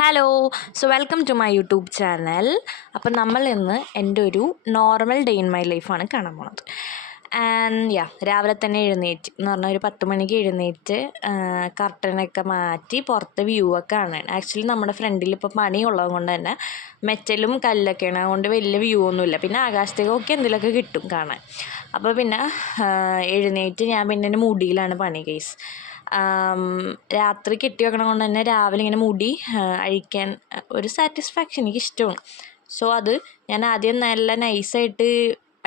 Hello. Welcome to my YouTube channel. അപ്പം നമ്മൾ ഇന്ന് എൻ്റെ ഒരു നോർമൽ ഡേ ഇൻ മൈ ലൈഫാണ് കാണാൻ പോണത്. രാവിലെ തന്നെ എഴുന്നേറ്റ് എന്ന് പറഞ്ഞാൽ ഒരു 10 മണിക്ക് എഴുന്നേറ്റ് കർട്ടനൊക്കെ മാറ്റി പുറത്ത് വ്യൂ ഒക്കെ കാണാൻ. ആക്ച്വലി നമ്മുടെ ഫ്രണ്ടിൽ ഇപ്പോൾ പണിയുള്ളത് കൊണ്ട് തന്നെ മെറ്റലും കല്ലൊക്കെയാണ്, അതുകൊണ്ട് വലിയ വ്യൂ ഒന്നുമില്ല. പിന്നെ ആകാശത്തേക്കൊക്കെ എന്തെങ്കിലുമൊക്കെ കിട്ടും കാണാൻ. അപ്പോൾ പിന്നെ എഴുന്നേറ്റ് ഞാൻ പിന്നെ എൻ്റെ മുടിയിലാണ് പണി കേസ്. രാത്രി കെട്ടി വെക്കണ കൊണ്ട് തന്നെ രാവിലെ ഇങ്ങനെ മുടി അഴിക്കാൻ ഒരു സാറ്റിസ്ഫാക്ഷൻ എനിക്കിഷ്ടമാണ്. സോ അത് ഞാൻ ആദ്യം നല്ല നൈസായിട്ട്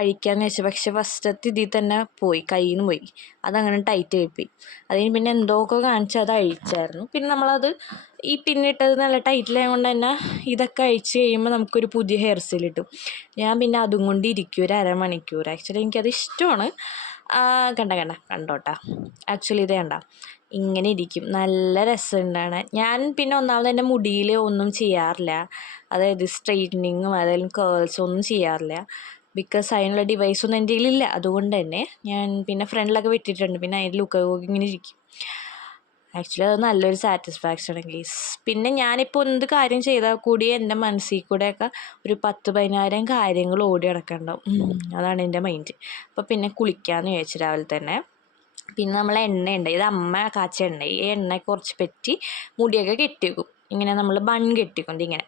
അഴിക്കാമെന്ന് വെച്ചു. പക്ഷെ ഫസ്റ്റത്തെ ഇതിൽ തന്നെ പോയി, കയ്യിൽ നിന്ന് പോയി, അതങ്ങനെ ടൈറ്റ് ആയിപ്പോയി. അതിന് പിന്നെ എന്തൊക്കെ കാണിച്ച് അത് അഴിച്ചായിരുന്നു. പിന്നെ നമ്മളത് ഈ പിന്നിട്ടത് നല്ല ടൈറ്റിലായത് കൊണ്ട് തന്നെ ഇതൊക്കെ അഴിച്ച് കഴിയുമ്പോൾ നമുക്കൊരു പുതിയ ഹെയർ സ്റ്റൈൽ കിട്ടും. ഞാൻ പിന്നെ അതും കൊണ്ട് ഇരിക്കും ഒരു അരമണിക്കൂർ. ആക്ച്വലി എനിക്കത് ഇഷ്ടമാണ്. കണ്ടോട്ടാ. ആക്ച്വലി ഇത് കണ്ട ഇങ്ങനെ ഇരിക്കും, നല്ല രസമുണ്ടാണ്. ഞാൻ പിന്നെ ഒന്നാമത് എൻ്റെ മുടിയിൽ ഒന്നും ചെയ്യാറില്ല, അതായത് സ്ട്രെയിറ്റനിങ്ങും അതായത് കേൾസും ഒന്നും ചെയ്യാറില്ല. ബിക്കോസ് അതിനുള്ള ഡിവൈസൊന്നും എൻ്റെ കയ്യിലില്ല. അതുകൊണ്ട് തന്നെ ഞാൻ പിന്നെ ഫ്രണ്ടിലൊക്കെ വിട്ടിട്ടുണ്ട്. പിന്നെ അതിൻ്റെ ലുക്കൊക്കെ ഇങ്ങനെ ഇരിക്കും. ആക്ച്വലി അത് നല്ലൊരു സാറ്റിസ്ഫാക്ഷനാണ് ഗെയ്സ്. പിന്നെ ഞാനിപ്പോൾ എന്ത് കാര്യം ചെയ്താൽ കൂടി എൻ്റെ മനസ്സിൽ കൂടെയൊക്കെ ഒരു 10-15 കാര്യങ്ങൾ ഓടി നടക്കണ്ടാവും. അതാണ് എൻ്റെ മൈൻഡ്. അപ്പോൾ പിന്നെ കുളിക്കാമെന്ന് വിചാരിച്ചു രാവിലെ തന്നെ. പിന്നെ നമ്മൾ എണ്ണയുണ്ട്, ഇത് അമ്മ കാച്ച എണ്ണ. ഈ എണ്ണ കുറച്ച് പറ്റി മുടിയൊക്കെ കെട്ടി വെക്കും. ഇങ്ങനെ നമ്മൾ ബൺ കെട്ടിക്കൊണ്ട് ഇങ്ങനെ.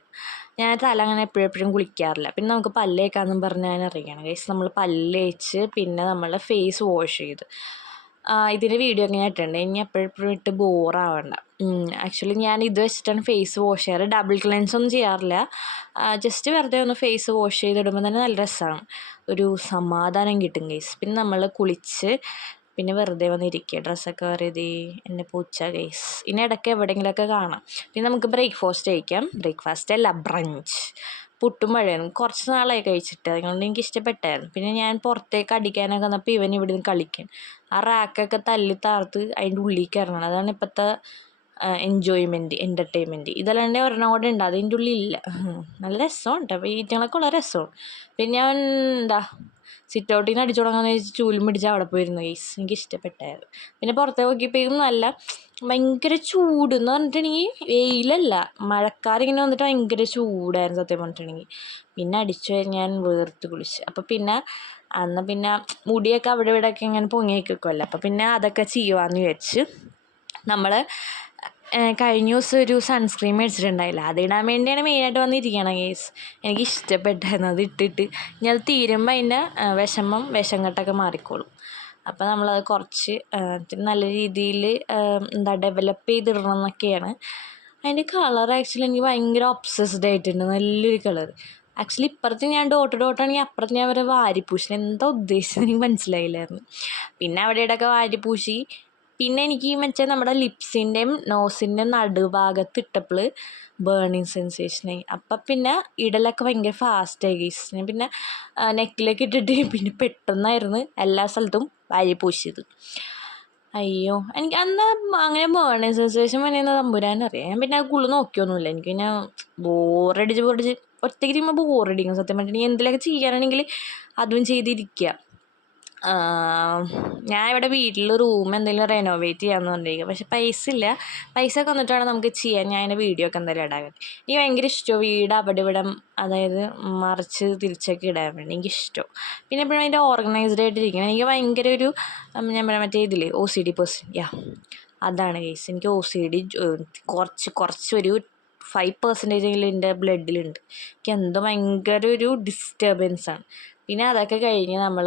ഞാൻ തല അങ്ങനെ എപ്പോഴും കുളിക്കാറില്ല. പിന്നെ നമുക്ക് പല്ല് തേക്കാമെന്നും പറഞ്ഞ് ഞാൻ ഇറങ്ങിയാണ് ഗൈസ്. നമ്മൾ പല്ല് തേച്ച് പിന്നെ നമ്മൾ ഫേസ് വാഷ് ചെയ്ത് ഇതിൻ്റെ വീഡിയോ ഒക്കെ ഞാൻ ഇട്ടിട്ടുണ്ട്. ഇനി എപ്പോഴും ഇട്ട് ബോറാവണ്ട. ആക്ച്വലി ഞാൻ ഇത് വെച്ചിട്ടാണ് ഫേസ് വാഷ് ചെയ്യാറ്. ഡബിൾ ക്ലെൻസ് ഒന്നും ചെയ്യാറില്ല. ജസ്റ്റ് വെറുതെ ഒന്ന് ഫേസ് വാഷ് ചെയ്തിടുമ്പോൾ തന്നെ നല്ല രസമാണ്, ഒരു സമാധാനം കിട്ടും ഗൈസ്. പിന്നെ നമ്മൾ കുളിച്ച് പിന്നെ വെറുതെ വന്നിരിക്കുക, ഡ്രസ്സൊക്കെ വേറെ എൻ്റെ പൂച്ച ഗൈസ്. ഇനി ഇടയ്ക്ക് എവിടെയെങ്കിലുമൊക്കെ കാണാം. പിന്നെ നമുക്ക് ബ്രേക്ക്ഫാസ്റ്റ് കഴിക്കാം. ബ്രേക്ക്ഫാസ്റ്റ് അല്ല, ബ്രഞ്ച്. പുട്ടും പഴമായിരുന്നു. കുറച്ച് നാളായി കഴിച്ചിട്ട്, അതുകൊണ്ട് എനിക്ക് ഇഷ്ടപ്പെട്ടായിരുന്നു. പിന്നെ ഞാൻ പുറത്തേക്ക് അടിക്കാനൊക്കെ വന്നപ്പോൾ ഇവൻ ഇവിടെ നിന്ന് കളിക്കും. ആ റാക്കൊക്കെ തല്ലി താർത്ത് അതിൻ്റെ ഉള്ളിൽ കയറണം. അതാണ് ഇപ്പോഴത്തെ എൻ്റർടൈൻമെൻറ്റ്. ഇതല്ലാണ്ട് ഒരെണ്ണം കൂടെ ഉണ്ട്, അതിൻ്റെ ഉള്ളിൽ ഇല്ല. നല്ല രസമാണ് കേട്ടോ, അപ്പോൾ ഈറ്റങ്ങളൊക്കെ ഉള്ള രസമാണ്. പിന്നെ ഞാൻ സിറ്റ് ഔട്ടിൽ നിന്ന് അടിച്ചു തുടങ്ങാമെന്ന് വെച്ച് ചൂലും പിടിച്ച് അവിടെ പോയിരുന്നു ഗൈസ്. എനിക്ക് ഇഷ്ടപ്പെട്ടായിരുന്നു. പിന്നെ പുറത്തേക്ക് നോക്കിയപ്പോഴും നല്ല ഭയങ്കര ചൂട് എന്ന് പറഞ്ഞിട്ടുണ്ടെങ്കിൽ വെയിലല്ല, മഴക്കാരിങ്ങനെ വന്നിട്ട് ഭയങ്കര ചൂടായിരുന്നു സത്യം പറഞ്ഞിട്ടുണ്ടെങ്കിൽ. പിന്നെ അടിച്ചു ഞാൻ വേർത്ത് കുളിച്ച്. അപ്പോൾ പിന്നെ അന്ന് പിന്നെ മുടിയൊക്കെ അവിടെ ഇവിടെയൊക്കെ ഇങ്ങനെ പൊങ്ങി വെക്കുമല്ലോ. അപ്പോൾ പിന്നെ അതൊക്കെ ചെയ്യുവാന്ന് വിചാരിച്ച് നമ്മൾ കഴിഞ്ഞ ദിവസം ഒരു സൺസ്ക്രീൻ മേടിച്ചിട്ടുണ്ടായില്ല, അതിടാൻ വേണ്ടിയാണ് മെയിനായിട്ട് വന്നിരിക്കണം ഗേസ്. എനിക്ക് ഇഷ്ടപ്പെട്ടായിരുന്നു അത് ഇട്ടിട്ട്. ഇനി അത് തീരുമ്പോൾ അതിൻ്റെ വിഷം കെട്ടൊക്കെ മാറിക്കോളും. അപ്പോൾ നമ്മളത് കുറച്ച് നല്ല രീതിയിൽ ഡെവലപ്പ് ചെയ്തിടണം എന്നൊക്കെയാണ്. അതിൻ്റെ കളർ ആക്ച്വലി എനിക്ക് ഭയങ്കര ഒബ്സസ്ഡ് ആയിട്ടുണ്ട്, നല്ലൊരു കളർ. ആക്ച്വലി ഇപ്പുറത്ത് ഞാൻ ഡോട്ടാണെങ്കിൽ അപ്പുറത്ത് ഞാൻ വരെ വാരിപ്പൂശി. എന്താ ഉദ്ദേശിച്ചത് എനിക്ക് മനസ്സിലായില്ലായിരുന്നു. പിന്നെ അവിടെ ഇവിടെയൊക്കെ വാരിപ്പൂശി. പിന്നെ എനിക്ക് മറ്റേ നമ്മുടെ ലിപ്സിൻ്റെയും നോസിൻ്റെയും നടുഭാഗത്ത് ഇട്ടപ്പോൾ ബേണിങ് സെൻസേഷനായി. അപ്പം പിന്നെ ഇടലൊക്കെ ഭയങ്കര ഫാസ്റ്റായി ഗൈസ്. ഞാൻ പിന്നെ നെക്കിലേക്ക് ഇട്ടിട്ട് പിന്നെ പെട്ടെന്നായിരുന്നു എല്ലാ സ്ഥലത്തും വാരി പൂശിയത്. അയ്യോ, എനിക്ക് അന്ന് അങ്ങനെ ബേണിങ് സെൻസേഷൻ പറയുന്ന തമ്പുരാനറിയാം. ഞാൻ പിന്നെ അത് കൂടുതൽ നോക്കിയൊന്നുമില്ല. എനിക്ക് പിന്നെ ബോറടിച്ച് ഒറ്റയ്ക്ക് ചെയ്യുമ്പോൾ ബോറടിക്കും സത്യം പറഞ്ഞിട്ടുണ്ടെങ്കിൽ. എന്തെങ്കിലുമൊക്കെ ചെയ്യാനാണെങ്കിൽ അതും ചെയ്തിരിക്കുക. ഞാൻ ഇവിടെ വീട്ടിൽ റൂം എന്തെങ്കിലും റെനോവേറ്റ് ചെയ്യാമെന്ന് പറഞ്ഞിരിക്കുക. പക്ഷെ പൈസ ഒക്കെ വന്നിട്ട് വേണം നമുക്ക് ചെയ്യാൻ. ഞാൻ അതിൻ്റെ വീഡിയോ ഒക്കെ എന്തായാലും ഇടാൻ. എനിക്ക് ഭയങ്കര ഇഷ്ടമാണ് വീട് അവിടെ ഇവിടെ, അതായത് മറിച്ച് തിരിച്ചൊക്കെ ഇടാൻ വേണ്ടി എനിക്കിഷ്ടം. പിന്നെ എപ്പോഴും അതിൻ്റെ ഓർഗനൈസ്ഡ് ആയിട്ടിരിക്കണം. എനിക്ക് ഭയങ്കര ഒരു ഞാൻ പറയാം മറ്റേ ഇതില്ലേ OCD പേഴ്സൺ, അതാണ് കേസ്. എനിക്ക് OCD കുറച്ചൊരു 5% എൻ്റെ ബ്ലഡിലുണ്ട്. എനിക്ക് എന്തോ ഭയങ്കര ഒരു ഡിസ്റ്റർബൻസാണ്. പിന്നെ അതൊക്കെ കഴിഞ്ഞ് നമ്മൾ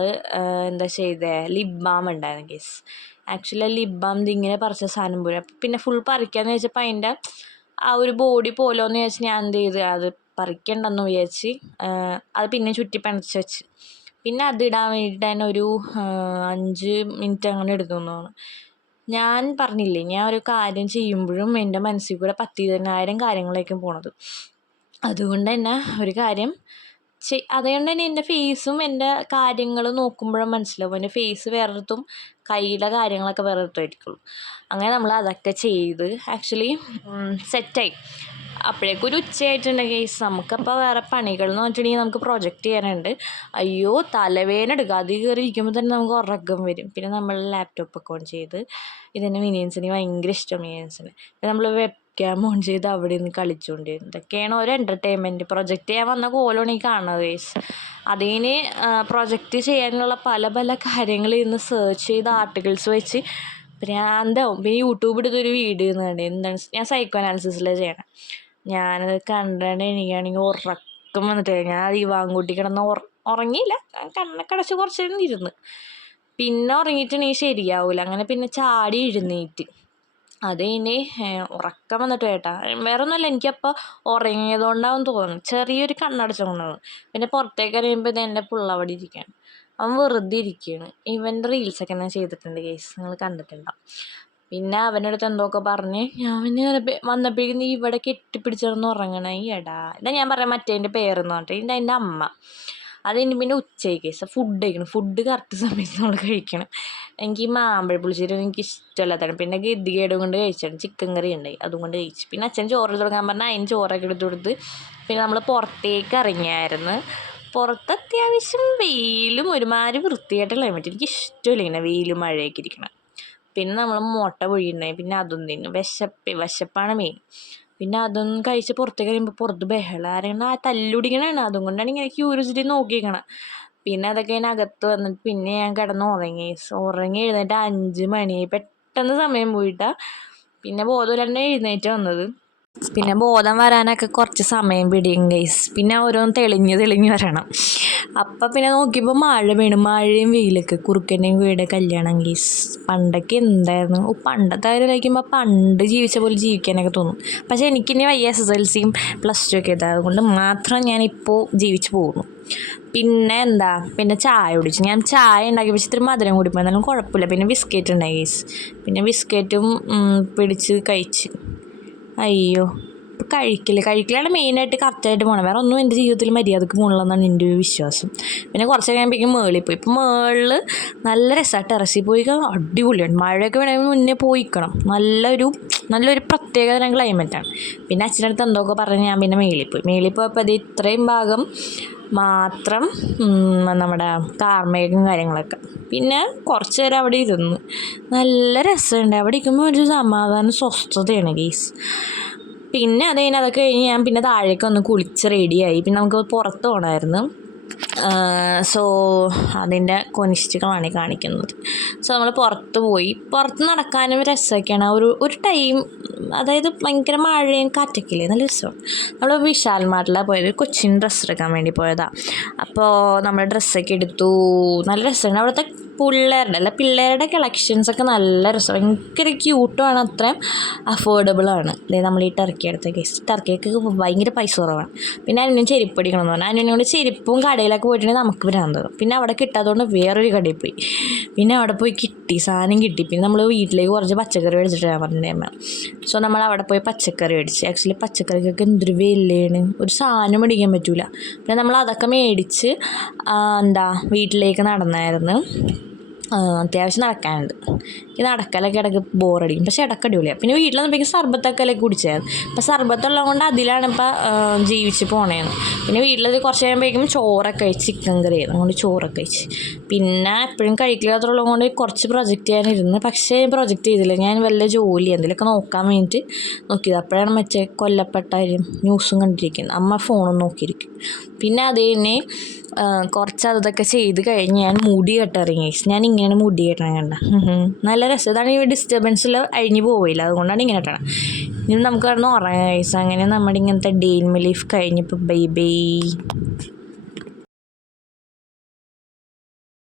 എന്താ ചെയ്തേ, ലിപ് ബാം ഉണ്ടായിരുന്നു കേസ്. ആക്ച്വലി ലിപ് ബാം ഇതിങ്ങനെ പറിച്ച സാധനം പോലും. പിന്നെ ഫുൾ പറിക്കാമെന്ന് വെച്ചപ്പോൾ അതിൻ്റെ ആ ഒരു ബോഡി പോലോന്ന് വിചാരിച്ച് ഞാൻ എന്ത് ചെയ്ത് അത് പറിക്കണ്ടെന്ന് വിചാരിച്ച് അത് പിന്നെ ചുറ്റി പണച്ച് വെച്ച്. പിന്നെ അതിടാൻ വേണ്ടിയിട്ട് തന്നെ ഒരു 5 മിനിറ്റ് അങ്ങനെ എടുത്തു തോന്നുന്നു. ഞാൻ പറഞ്ഞില്ലേ, ഞാൻ ഒരു കാര്യം ചെയ്യുമ്പോഴും എൻ്റെ മനസ്സിൽ കൂടെ 10,000 കാര്യങ്ങളായിരിക്കും പോണത്. അതുകൊണ്ട് തന്നെ ഒരു കാര്യം അതുകൊണ്ട് തന്നെ എൻ്റെ ഫേസും എൻ്റെ കാര്യങ്ങളും നോക്കുമ്പോഴും മനസ്സിലാവും. എൻ്റെ ഫേസ് വേറെടുത്തും കയ്യിലെ കാര്യങ്ങളൊക്കെ വേറെടുത്തായിരിക്കുള്ളൂ. അങ്ങനെ നമ്മൾ അതൊക്കെ ചെയ്ത് ആക്ച്വലി സെറ്റായി. അപ്പോഴേക്കും ഒരു ഉച്ചയായിട്ടുണ്ട് കേസ്. നമുക്കപ്പോൾ വേറെ പണികൾ എന്ന് പറഞ്ഞിട്ടുണ്ടെങ്കിൽ നമുക്ക് പ്രൊജക്റ്റ് ചെയ്യാനുണ്ട്. അയ്യോ, തലവേദന എടുക്കുക. അത് കയറി ഇരിക്കുമ്പോൾ തന്നെ നമുക്ക് ഉറക്കം വരും. പിന്നെ നമ്മൾ ലാപ്ടോപ്പൊക്കെ ഓൺ ചെയ്ത് ഇതെന്നെ മിനിയൻസിന് ഭയങ്കര ഇഷ്ടം. മിനിയൻസിന് പിന്നെ നമ്മൾ വെബ് ക്യാം ഓൺ ചെയ്ത് അവിടെ നിന്ന് കളിച്ചുകൊണ്ടിരുന്നു. ഇതൊക്കെയാണ് ഒരു എൻ്റർടൈൻമെൻറ്റ്. പ്രൊജക്റ്റ് ചെയ്യാൻ വന്ന കോലാണ് ഈ കാണുന്നത് ഗൈസ്. അതിന് പ്രൊജക്റ്റ് ചെയ്യാനുള്ള പല പല കാര്യങ്ങൾ ഇന്ന് സെർച്ച് ചെയ്ത് ആർട്ടിക്കിൾസ് വെച്ച് ഭ്രാന്താവും. പിന്നെ യൂട്യൂബ് എടുത്തൊരു വീഡിയോ കണ്ടു. എന്താണ്, ഞാൻ സൈക്കോ അനാലിസിസിലാണ് ചെയ്യണം. ഞാനത് കണ്ടിട്ട് എനിക്കാണെങ്കിൽ ഉറക്കം വന്നിട്ട് ഞാൻ ദിവാങ്കുട്ടി കിടന്ന് ഉറങ്ങിയില്ല, കണ്ണൊക്കെ അടച്ച് കുറച്ച് നേരം ഇരുന്ന്. പിന്നെ ഉറങ്ങിയിട്ടുണ്ടെങ്കിൽ ശരിയാവില്ല. അങ്ങനെ പിന്നെ ചാടി എഴുന്നേറ്റ്. അത് ഇനി ഉറക്കം വന്നിട്ട് കേട്ടാ. വേറെ ഒന്നുമല്ല, എനിക്കപ്പോൾ ഉറങ്ങിയതുകൊണ്ടാവും തോന്നുന്നു ചെറിയൊരു കണ്ണടച്ചുകൊണ്ടാണ്. പിന്നെ പുറത്തേക്ക് അറിയുമ്പോൾ ഇത് എൻ്റെ പിള്ള അവിടെ ഇരിക്കുകയാണ്. അവൻ വെറുതെ ഇരിക്കുകയാണ്. ഇവൻ്റെ റീൽസൊക്കെ ഞാൻ ചെയ്തിട്ടുണ്ട് കേസ്, നിങ്ങൾ കണ്ടിട്ടുണ്ടാവും. പിന്നെ അവൻ്റെ അടുത്ത് എന്തൊക്കെ പറഞ്ഞ് അവന് വന്നപ്പോഴേക്കും നീ ഇവിടെ കെട്ടിപ്പിടിച്ചിരുന്ന് ഉറങ്ങണേ എടാ. ഇതാ ഞാൻ പറയാം മറ്റേൻ്റെ പേരെന്ന് പറഞ്ഞിട്ട്. ഇതിൻ്റെ എൻ്റെ അമ്മ. അതിന് പിന്നെ ഉച്ചയ്ക്ക് കേസ് ഫുഡ് കഴിക്കണം. ഫുഡ് കറക്റ്റ് സമയത്ത് നമ്മൾ കഴിക്കണം. എനിക്ക് ഈ മാമ്പഴ പുളിശ്ശേരി എനിക്ക് ഇഷ്ടമല്ലാത്തതാണ്. പിന്നെ ഗതികേട് കൊണ്ട് കഴിച്ചാണ്. ചിക്കൻ കറി ഉണ്ടായി, അതുകൊണ്ട് കഴിച്ചു. പിന്നെ അച്ഛൻ ചോറ് തുടങ്ങാൻ പറഞ്ഞാൽ അതിന് ചോറൊക്കെ എടുത്ത് കൊടുത്ത് പിന്നെ നമ്മൾ പുറത്തേക്ക് ഇറങ്ങിയായിരുന്നു. പുറത്ത് അത്യാവശ്യം വെയിലും ഒരുമാതിരി വൃത്തിയായിട്ട് ക്ലൈമറ്റ്. എനിക്ക് ഇഷ്ടമില്ല ഇങ്ങനെ വെയിലും മഴയൊക്കെ ഇരിക്കണം. പിന്നെ നമ്മൾ മുട്ട പൊഴിയുണ്ടായി, പിന്നെ അതും തിന്നു. വിശപ്പാണ് മെയിൻ. പിന്നെ അതൊന്നും കഴിച്ച് പുറത്തേക്ക് കഴിയുമ്പോൾ പുറത്ത് ബഹളാരങ്ങൾ തല്ലുടിക്കണതാണ്. അതുകൊണ്ടാണ് ഇങ്ങനെ ക്യൂരിയോസിറ്റി നോക്കിയിരിക്കണം. പിന്നെ അതൊക്കെ അകത്ത് വന്നിട്ട് പിന്നെ ഞാൻ കിടന്ന് ഉറങ്ങി എഴുന്നേറ്റ് 5 മണിയായി. പെട്ടെന്ന് സമയം പോയിട്ടാണ്. പിന്നെ ബോധമില്ലാണ്ട് എഴുന്നേറ്റ് വന്നത്. പിന്നെ ബോധം വരാനൊക്കെ കുറച്ച് സമയം പിടിക്കും ഗൈസ്. പിന്നെ ഓരോന്ന് തെളിഞ്ഞ് വരണം. അപ്പം പിന്നെ നോക്കിയപ്പോൾ മഴ വീണു. മഴയും വെയിലൊക്കെ. കുറുക്കൻ്റെയും വീട് കല്യാണം ഗൈസ്. പണ്ടൊക്കെ എന്തായിരുന്നു. പണ്ടത്തെ കാര്യം കഴിക്കുമ്പോൾ പണ്ട് ജീവിച്ച പോലെ ജീവിക്കാനൊക്കെ തോന്നും. പക്ഷേ എനിക്കിനി SSLCയും +2 ഒക്കെ ഇതായത് അതുകൊണ്ട് മാത്രം ഞാനിപ്പോൾ ജീവിച്ച് പോകുന്നു. പിന്നെ ചായ കുടിച്ചു. ഞാൻ ചായ ഉണ്ടാക്കി പക്ഷേ ഇത്തിരി മധുരം കൂടിപ്പോയി. എന്നാലും കുഴപ്പമില്ല. പിന്നെ ബിസ്ക്കറ്റ് ഉണ്ടായി ഗൈസ്. പിന്നെ ബിസ്ക്കറ്റും പിടിച്ച് കഴിച്ച്. അയ്യോ, ഇപ്പോൾ കഴിക്കലാണ് മെയിനായിട്ട് കറക്റ്റായിട്ട് പോകണം. വേറെ ഒന്നും എൻ്റെ ജീവിതത്തിൽ മര്യാദക്ക് പോകണില്ലെന്നാണ് എൻ്റെ ഒരു വിശ്വാസം. പിന്നെ കുറച്ച് കഴിയുമ്പോഴേക്കും മേളിൽ പോയി. ഇപ്പോൾ മേളിൽ നല്ല രസമാണ്. ടെറസിൽ പോയി അടിപൊളിയാണ്. മഴയൊക്കെ വേണമെങ്കിൽ മുന്നേ പോയിക്കണം. നല്ലൊരു പ്രത്യേകതരം ക്ലൈമറ്റാണ്. പിന്നെ അച്ഛനടുത്ത് എന്തൊക്കെ പറഞ്ഞ് ഞാൻ പിന്നെ മേളിൽ പോയപ്പോൾ അത് ഇത്രയും ഭാഗം മാത്രം നമ്മുടെ കാർമേഘം കാര്യങ്ങളൊക്കെ. പിന്നെ കുറച്ച് നേരം അവിടെ ഇരുന്ന് നല്ല രസമുണ്ട്. അവിടെ ഇരിക്കുമ്പോൾ ഒരു സമാധാനം സ്വസ്ഥതയാണ് ഗീസ്. പിന്നെ അതൊക്കെ കഴിഞ്ഞ് ഞാൻ പിന്നെ താഴേക്ക് വന്ന് കുളിച്ച് റെഡിയായി. പിന്നെ നമുക്ക് പുറത്ത് പോകണമായിരുന്നു. സോ അതിൻ്റെ കൊനിഷ്ഠികളാണ് ഈ കാണിക്കുന്നത്. സോ നമ്മൾ പുറത്ത് നടക്കാനും രസമൊക്കെയാണ്. ഒരു ടൈം, അതായത് ഭയങ്കര മഴയും കാറ്റൊക്കെയില്ലേ, നല്ല രസമാണ്. നമ്മൾ വിശാൽ മാർട്ടിലാണ് പോയത്. കൊച്ചിൻ ഡ്രസ്സ് എടുക്കാൻ വേണ്ടി പോയതാണ്. അപ്പോൾ നമ്മൾ ഡ്രസ്സൊക്കെ എടുത്തു. നല്ല രസമാണ്. അവിടുത്തെ പിള്ളേരുടെ കളക്ഷൻസൊക്കെ നല്ല രസം. ഭയങ്കര ക്യൂട്ടുമാണ്. അത്രയും അഫോർഡബിളാണ്. അതായത് നമ്മൾ ഈ ടർക്കിയൊക്കെ ഭയങ്കര പൈസ കുറവാണ്. പിന്നെ അതിനും ചെരുപ്പ് അടിക്കണമെന്ന് പറഞ്ഞാൽ അതിനോട് ചെരുപ്പും കടയിലൊക്കെ പോയിട്ടുണ്ടെങ്കിൽ നമുക്ക് ഭ്രാന്ത്. പിന്നെ അവിടെ കിട്ടാത്തതുകൊണ്ട് വേറൊരു കടയിൽ പോയി. പിന്നെ അവിടെ പോയി സാധനം കിട്ടി. പിന്നെ നമ്മൾ വീട്ടിലേക്ക് കുറച്ച് പച്ചക്കറി മേടിച്ചിട്ട് ഞാൻ പറഞ്ഞിട്ടുണ്ടായിരുന്നു. സോ നമ്മൾ അവിടെ പോയി പച്ചക്കറി മേടിച്ച്. ആക്ച്വലി പച്ചക്കറിക്കൊക്കെ എന്തൊരു വിലയാണ്. ഒരു സാധനം മേടിക്കാൻ പറ്റില്ല. പിന്നെ നമ്മൾ അതൊക്കെ മേടിച്ച് വീട്ടിലേക്ക് നടന്നായിരുന്നു. അത്യാവശ്യം നടക്കാനുണ്ട്. ഈ നടക്കലൊക്കെ ഇടയ്ക്ക് ബോറടിക്കും, പക്ഷേ ഇടയ്ക്ക് അടിപൊളിയാണ്. പിന്നെ വീട്ടിൽ വന്നപ്പോഴേക്കും സർബത്തൊക്കെ കുടിച്ചായിരുന്നു. അപ്പോൾ സർബത്തുള്ളത് കൊണ്ട് അതിലാണ് ഇപ്പോൾ ജീവിച്ച് പോണേന്ന്. പിന്നെ വീട്ടിലത് കുറച്ച് കഴിയുമ്പോഴേക്കും ചോറൊക്കെ കഴിച്ച്, ചിക്കൻ കറിയായിരുന്നു. അതുകൊണ്ട് ചോറൊക്കെ കഴിച്ച്. പിന്നെ എപ്പോഴും കഴിക്കാത്തുള്ളത് കൊണ്ട് കുറച്ച് പ്രൊജക്റ്റ് ചെയ്യാനിരുന്ന്. പക്ഷേ പ്രൊജക്റ്റ് ചെയ്തില്ല. ഞാൻ വല്ല ജോലി എന്തെങ്കിലുമൊക്കെ നോക്കാൻ വേണ്ടിയിട്ട് നോക്കിയത്. അപ്പോഴാണ് മറ്റേ കൊല്ലപ്പെട്ട ന്യൂസും കണ്ടിരിക്കുന്നത്. അമ്മ ഫോണും നോക്കിയിരിക്കും. പിന്നെ അത് തന്നെ കുറച്ച് അതൊക്കെ ചെയ്ത് കഴിഞ്ഞ് ഞാൻ മുടി കെട്ടിറങ്ങി. ഞാൻ ഇങ്ങനെയാണ് മുടി കെട്ടണം കണ്ട. നല്ല രസം. ഇതാണ് ഈ ഡിസ്റ്റർബൻസിൽ അഴിഞ്ഞു പോവില്ല. അതുകൊണ്ടാണ് ഇങ്ങനെ കെട്ടണം. ഇനി നമുക്ക് കിടന്ന് ഉറങ്ങാം. അങ്ങനെ നമ്മുടെ ഇങ്ങനത്തെ ഡേ ഇൻ മൈ ലൈഫ് കഴിഞ്ഞപ്പോൾ ബൈ.